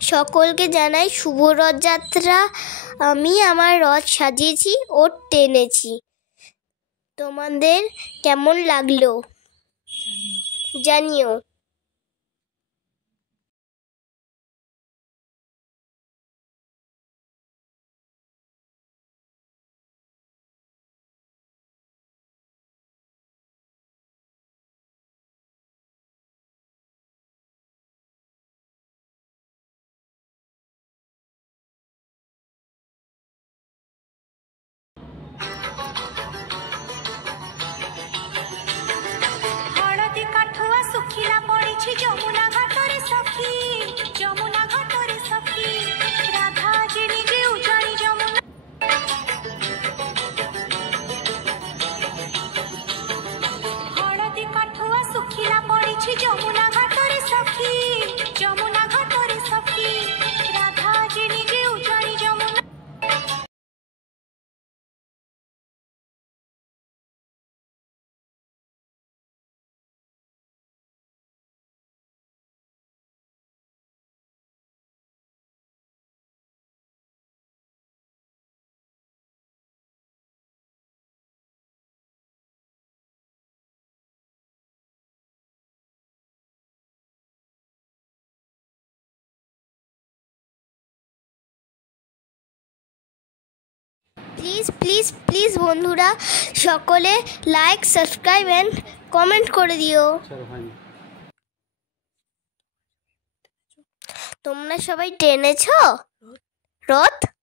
সকলকে জানাই শুভ রথযাত্রা। আমি আমার রথ সাজিয়েছি ও টেনেছি। তোমাদের কেমন লাগলো জানিও। প্লিজ প্লিজ প্লিজ বন্ধুরা সকলে লাইক, সাবস্ক্রাইব অ্যান্ড কমেন্ট করে দিও। তোমরা সবাই টেনেছো রথ?